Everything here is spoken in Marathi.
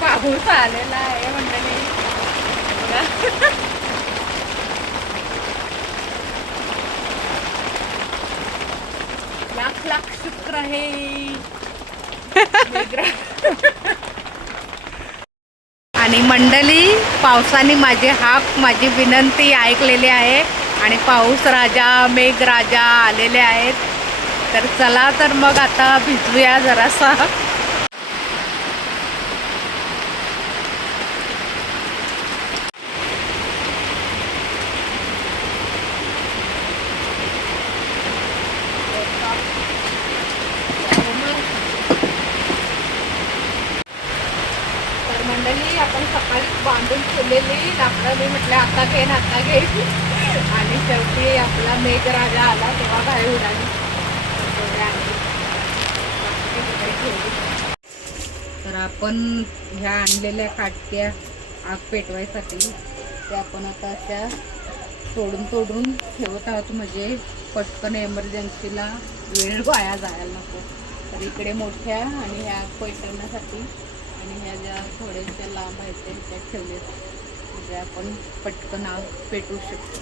पाऊस आलेला आहे मंडळी बघा. लाख लाख शुक्र आहे. आणि मंडळी पावसाने माझी विनंती ऐकलेली आहे आणि पाऊस राजा मेघराजा आलेले आहेत. तर चला तर मग आता भिजूया जरासा. तर मंडळी आपण सकाळी बांधून ठेवलेली लाकडं मी म्हटलं आता घेईन आणि शेवटी आपला मेघराजा आला तेव्हा काय उडाली. तर आपण ह्या आणलेल्या काटक्या आग पेटवायसाठी त्या आपण आता अशा तोडून ठेवत आहोत म्हणजे पटकन एमर्जन्सीला वेळ वाया जायला नको. तर इकडे मोठ्या आणि ह्या पेटवण्यासाठी आणि ह्या ज्या थोड्याशा लांब आहेत त्या ठेवले म्हणजे आपण पटकन आग पेटवू शकतो.